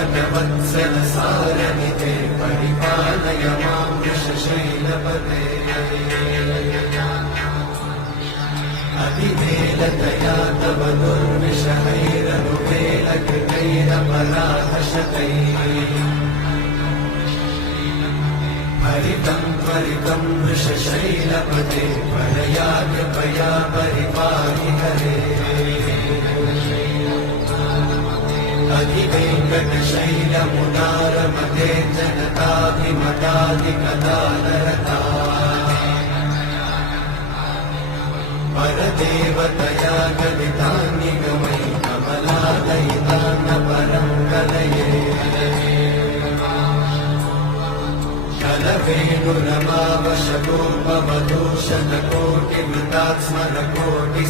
गतवत्सलसारनिधे परिपालय मां वृषशैलपते अतिवेलतया तव दुर्विषहैरनुवेलकृतैरपराधशतैः हरितं त्वरितं वृषशैलपते परया कृपया परिपाहि हरे अधिवेङ्कटशैलमुदारमते जनताभिमताधिकदानरता परदेवतया गदितान्निगमैः कमलादयिता न परं कलये कलवेणुरमावशतोपवधूषणकोटिवृतात् स्मरकोटि